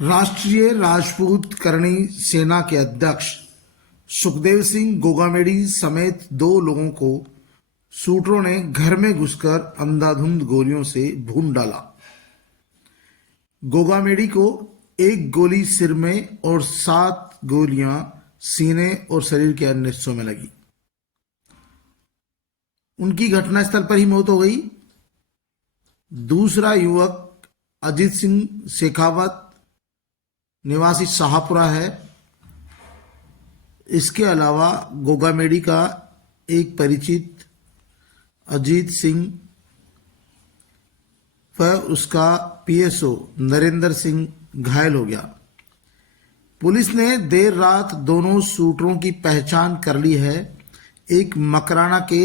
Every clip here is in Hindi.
राष्ट्रीय राजपूत करणी सेना के अध्यक्ष सुखदेव सिंह गोगामेडी समेत 2 लोगों को शूटरों ने घर में घुसकर अंधाधुंध गोलियों से भून डाला। गोगामेडी को 1 गोली सिर में और 7 गोलियां सीने और शरीर के अन्य हिस्सों में लगी। उनकी घटनास्थल पर ही मौत हो गई। दूसरा युवक अजीत सिंह शेखावत निवासी शाहपुरा है। इसके अलावा गोगामेडी का एक परिचित अजीत सिंह व उसका पीएसओ नरेंद्र सिंह घायल हो गया। पुलिस ने देर रात दोनों शूटरों की पहचान कर ली है। एक मकराना के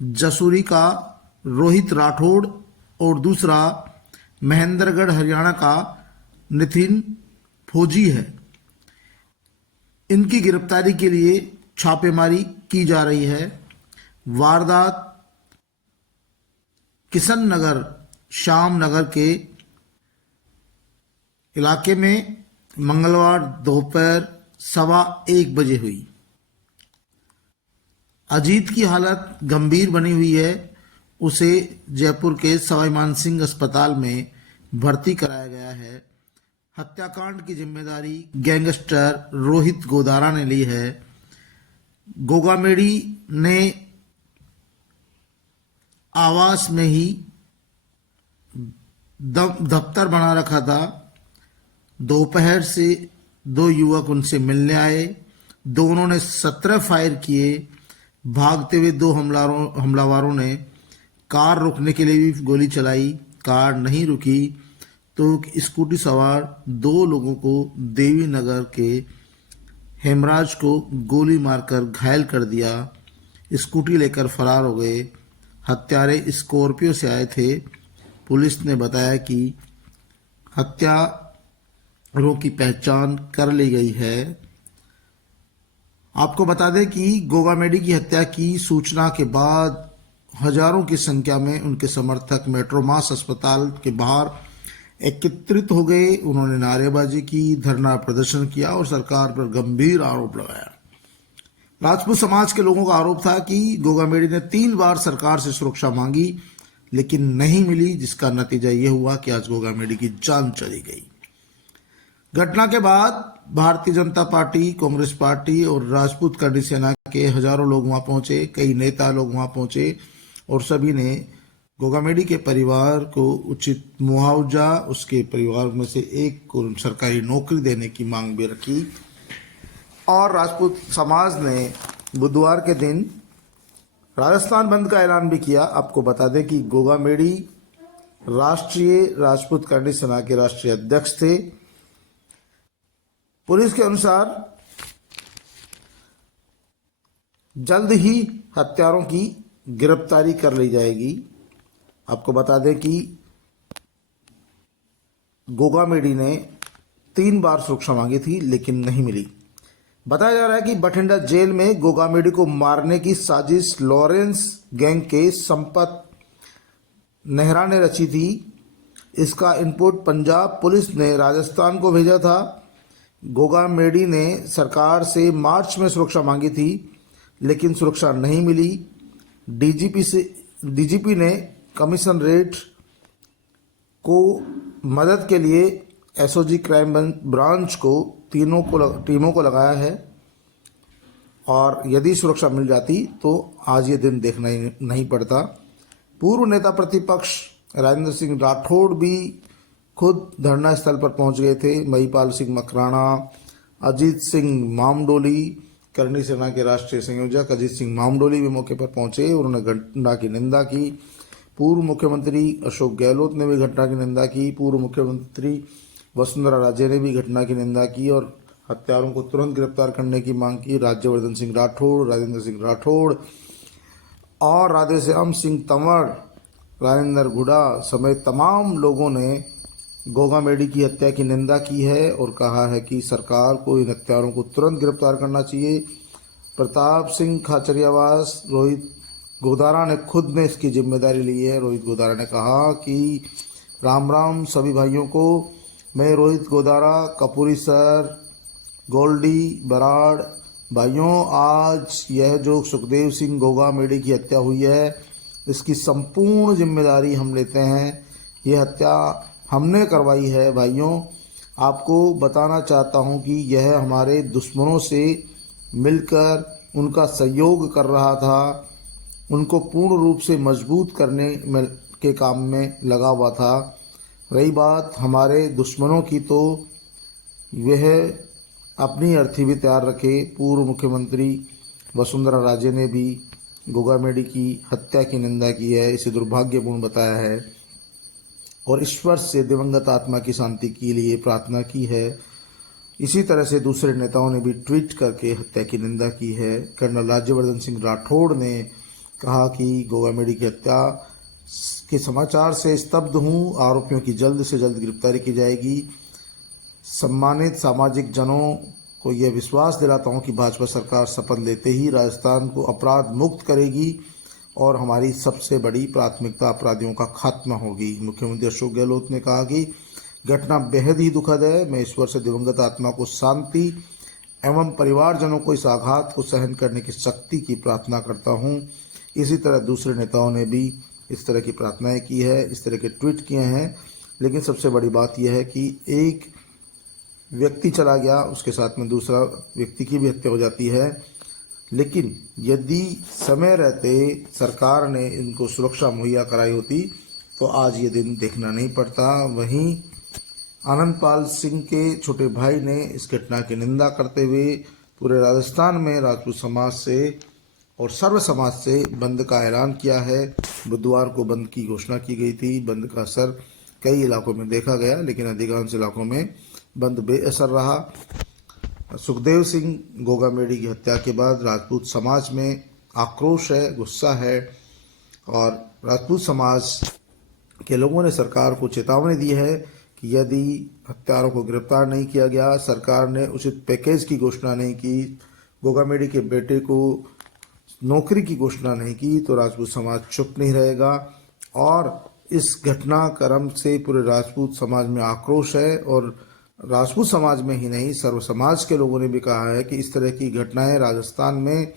जसूरी का रोहित राठौड़ और दूसरा महेंद्रगढ़ हरियाणा का नितिन फौजी है। इनकी गिरफ्तारी के लिए छापेमारी की जा रही है। वारदात किशन नगर श्याम नगर के इलाके में मंगलवार दोपहर 1:15 बजे हुई। अजीत की हालत गंभीर बनी हुई है। उसे जयपुर के सवाई मानसिंह अस्पताल में भर्ती कराया गया है। हत्याकांड की जिम्मेदारी गैंगस्टर रोहित गोदारा ने ली है। गोगामेडी ने आवास में ही दफ्तर बना रखा था। दोपहर से 2 युवक उनसे मिलने आए। दोनों ने 17 फायर किए। भागते हुए 2 हमलावरों ने कार रोकने के लिए भी गोली चलाई। कार नहीं रुकी तो स्कूटी सवार 2 लोगों को देवी नगर के हेमराज को गोली मारकर घायल कर दिया। स्कूटी लेकर फरार हो गए। हत्यारे स्कॉर्पियो से आए थे। पुलिस ने बताया कि हत्यारों की पहचान कर ली गई है। आपको बता दें कि गोगामेडी की हत्या की सूचना के बाद हजारों की संख्या में उनके समर्थक मेट्रोमास अस्पताल के बाहर एकत्रित हो गए। उन्होंने नारेबाजी की, धरना प्रदर्शन किया और सरकार पर गंभीर आरोप लगाया। राजपूत समाज के लोगों का आरोप था कि गोगामेडी ने 3 बार सरकार से सुरक्षा मांगी लेकिन नहीं मिली, जिसका नतीजा ये हुआ कि आज गोगामेडी की जान चली गई। घटना के बाद भारतीय जनता पार्टी, कांग्रेस पार्टी और राजपूत करणी सेना के हजारों लोग वहां पहुंचे। कई नेता लोग वहां पहुंचे और सभी ने गोगामेडी के परिवार को उचित मुआवजा, उसके परिवार में से एक को सरकारी नौकरी देने की मांग भी रखी। और राजपूत समाज ने बुधवार के दिन राजस्थान बंद का ऐलान भी किया। आपको बता दें कि गोगामेडी राष्ट्रीय राजपूत करणी सेना के राष्ट्रीय अध्यक्ष थे। पुलिस के अनुसार जल्द ही हत्यारों की गिरफ्तारी कर ली जाएगी। आपको बता दें कि गोगामेडी ने 3 बार सुरक्षा मांगी थी लेकिन नहीं मिली। बताया जा रहा है कि बठिंडा जेल में गोगामेडी को मारने की साजिश लॉरेंस गैंग के संपत नेहरा ने रची थी। इसका इनपुट पंजाब पुलिस ने राजस्थान को भेजा था। गोगामेडी ने सरकार से मार्च में सुरक्षा मांगी थी लेकिन सुरक्षा नहीं मिली। डीजीपी ने कमिश्नरेट को मदद के लिए एसओजी क्राइम ब्रांच को टीमों को लगाया है और यदि सुरक्षा मिल जाती तो आज ये दिन देखना ही नहीं पड़ता। पूर्व नेता प्रतिपक्ष राजेंद्र सिंह राठौड़ भी खुद धरना स्थल पर पहुंच गए थे। महिपाल सिंह मकराना, अजीत सिंह मामडोली, करणी सेना के राष्ट्रीय संयोजक अजीत सिंह मामडोली भी मौके पर पहुंचे। उन्होंने घटना की निंदा की। पूर्व मुख्यमंत्री अशोक गहलोत ने भी घटना की निंदा की। पूर्व मुख्यमंत्री वसुंधरा राजे ने भी घटना की निंदा की और हत्यारों को तुरंत गिरफ्तार करने की मांग की। राज्यवर्धन सिंह राठौड़, राजेंद्र सिंह राठौड़ और राधेश्याम सिंह तंवर, राजेंद्र गुड़ा समेत तमाम लोगों ने गोगामेडी की हत्या की निंदा की है और कहा है कि सरकार को इन हत्यारों को तुरंत गिरफ्तार करना चाहिए। प्रताप सिंह खाचरियावास, रोहित गोदारा ने खुद ने इसकी जिम्मेदारी ली है। रोहित गोदारा ने कहा कि राम राम सभी भाइयों को। मैं रोहित गोदारा, कपूरी सर, गोल्डी, बराड़ भाइयों, आज यह जो सुखदेव सिंह गोगामेडी की हत्या हुई है, इसकी संपूर्ण जिम्मेदारी हम लेते हैं। यह हत्या हमने करवाई है भाइयों। आपको बताना चाहता हूं कि यह हमारे दुश्मनों से मिलकर उनका सहयोग कर रहा था, उनको पूर्ण रूप से मजबूत करने में के काम में लगा हुआ था। रही बात हमारे दुश्मनों की, तो वह अपनी अर्थी भी तैयार रखे। पूर्व मुख्यमंत्री वसुंधरा राजे ने भी गोगामेडी की हत्या की निंदा की है, इसे दुर्भाग्यपूर्ण बताया है और ईश्वर से दिवंगत आत्मा की शांति के लिए प्रार्थना की है। इसी तरह से दूसरे नेताओं ने भी ट्वीट करके हत्या की निंदा की है। कर्नल राज्यवर्धन सिंह राठौड़ ने कहा कि गोगामेडी की हत्या के समाचार से स्तब्ध हूँ, आरोपियों की जल्द से जल्द गिरफ्तारी की जाएगी। सम्मानित सामाजिक जनों को यह विश्वास दिलाता हूं कि भाजपा सरकार शपथ लेते ही राजस्थान को अपराध मुक्त करेगी और हमारी सबसे बड़ी प्राथमिकता अपराधियों का खात्मा होगी। मुख्यमंत्री अशोक गहलोत ने कहा कि घटना बेहद ही दुखद है। मैं ईश्वर से दिवंगत आत्मा को शांति एवं परिवारजनों को इस आघात को सहन करने की शक्ति की प्रार्थना करता हूं। इसी तरह दूसरे नेताओं ने भी इस तरह की प्रार्थनाएं की है, इस तरह के ट्वीट किए हैं। लेकिन सबसे बड़ी बात यह है कि एक व्यक्ति चला गया, उसके साथ में दूसरा व्यक्ति की भी हत्या हो जाती है। लेकिन यदि समय रहते सरकार ने इनको सुरक्षा मुहैया कराई होती तो आज ये दिन देखना नहीं पड़ता। वहीं आनंदपाल सिंह के छोटे भाई ने इस घटना की निंदा करते हुए पूरे राजस्थान में राजपूत समाज से और सर्व समाज से बंद का ऐलान किया है। बुधवार को बंद की घोषणा की गई थी। बंद का असर कई इलाकों में देखा गया, लेकिन अधिकांश इलाकों में बंद बेअसर रहा। सुखदेव सिंह गोगामेडी की हत्या के बाद राजपूत समाज में आक्रोश है, गुस्सा है और राजपूत समाज के लोगों ने सरकार को चेतावनी दी है कि यदि हत्यारों को गिरफ्तार नहीं किया गया, सरकार ने उचित पैकेज की घोषणा नहीं की, गोगामेडी के बेटे को नौकरी की घोषणा नहीं की, तो राजपूत समाज चुप नहीं रहेगा। और इस घटनाक्रम से पूरे राजपूत समाज में आक्रोश है और राजपूत समाज में ही नहीं, सर्व समाज के लोगों ने भी कहा है कि इस तरह की घटनाएं राजस्थान में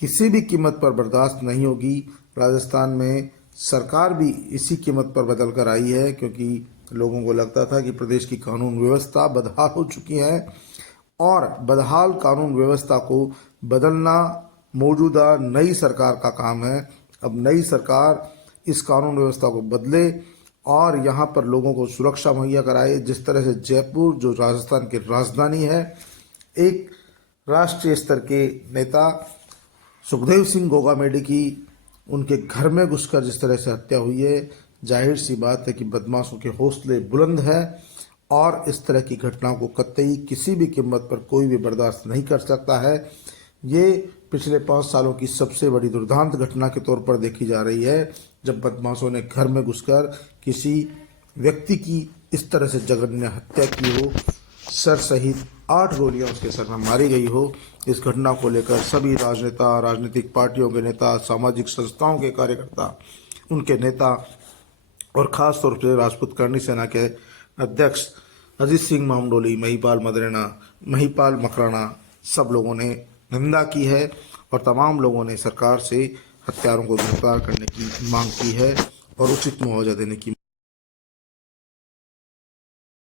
किसी भी कीमत पर बर्दाश्त नहीं होगी। राजस्थान में सरकार भी इसी कीमत पर बदल कर आई है, क्योंकि लोगों को लगता था कि प्रदेश की कानून व्यवस्था बदहाल हो चुकी है और बदहाल कानून व्यवस्था को बदलना मौजूदा नई सरकार का काम है। अब नई सरकार इस कानून व्यवस्था को बदले और यहाँ पर लोगों को सुरक्षा मुहैया कराए। जिस तरह से जयपुर, जो राजस्थान की राजधानी है, एक राष्ट्रीय स्तर के नेता सुखदेव सिंह गोगामेडी की उनके घर में घुसकर जिस तरह से हत्या हुई है, जाहिर सी बात है कि बदमाशों के हौसले बुलंद हैं और इस तरह की घटनाओं को कतई किसी भी कीमत पर कोई भी बर्दाश्त नहीं कर सकता है। ये पिछले 5 सालों की सबसे बड़ी दुर्दांत घटना के तौर पर देखी जा रही है, जब बदमाशों ने घर में घुसकर किसी व्यक्ति की इस तरह से जघन्य हत्या की हो, सर सहित 8 गोलियां उसके सर में मारी गई हो। इस घटना को लेकर सभी राजनेता, राजनीतिक पार्टियों के नेता, सामाजिक संस्थाओं के कार्यकर्ता, उनके नेता और खास तौर पर राजपूत करणी सेना के अध्यक्ष अजीत सिंह मामडोली, महिपाल मदरेना, महिपाल मकराना, सब लोगों ने निंदा की है और तमाम लोगों ने सरकार से हत्यारों को गिरफ्तार करने की मांग की है और उचित मुआवजा देने की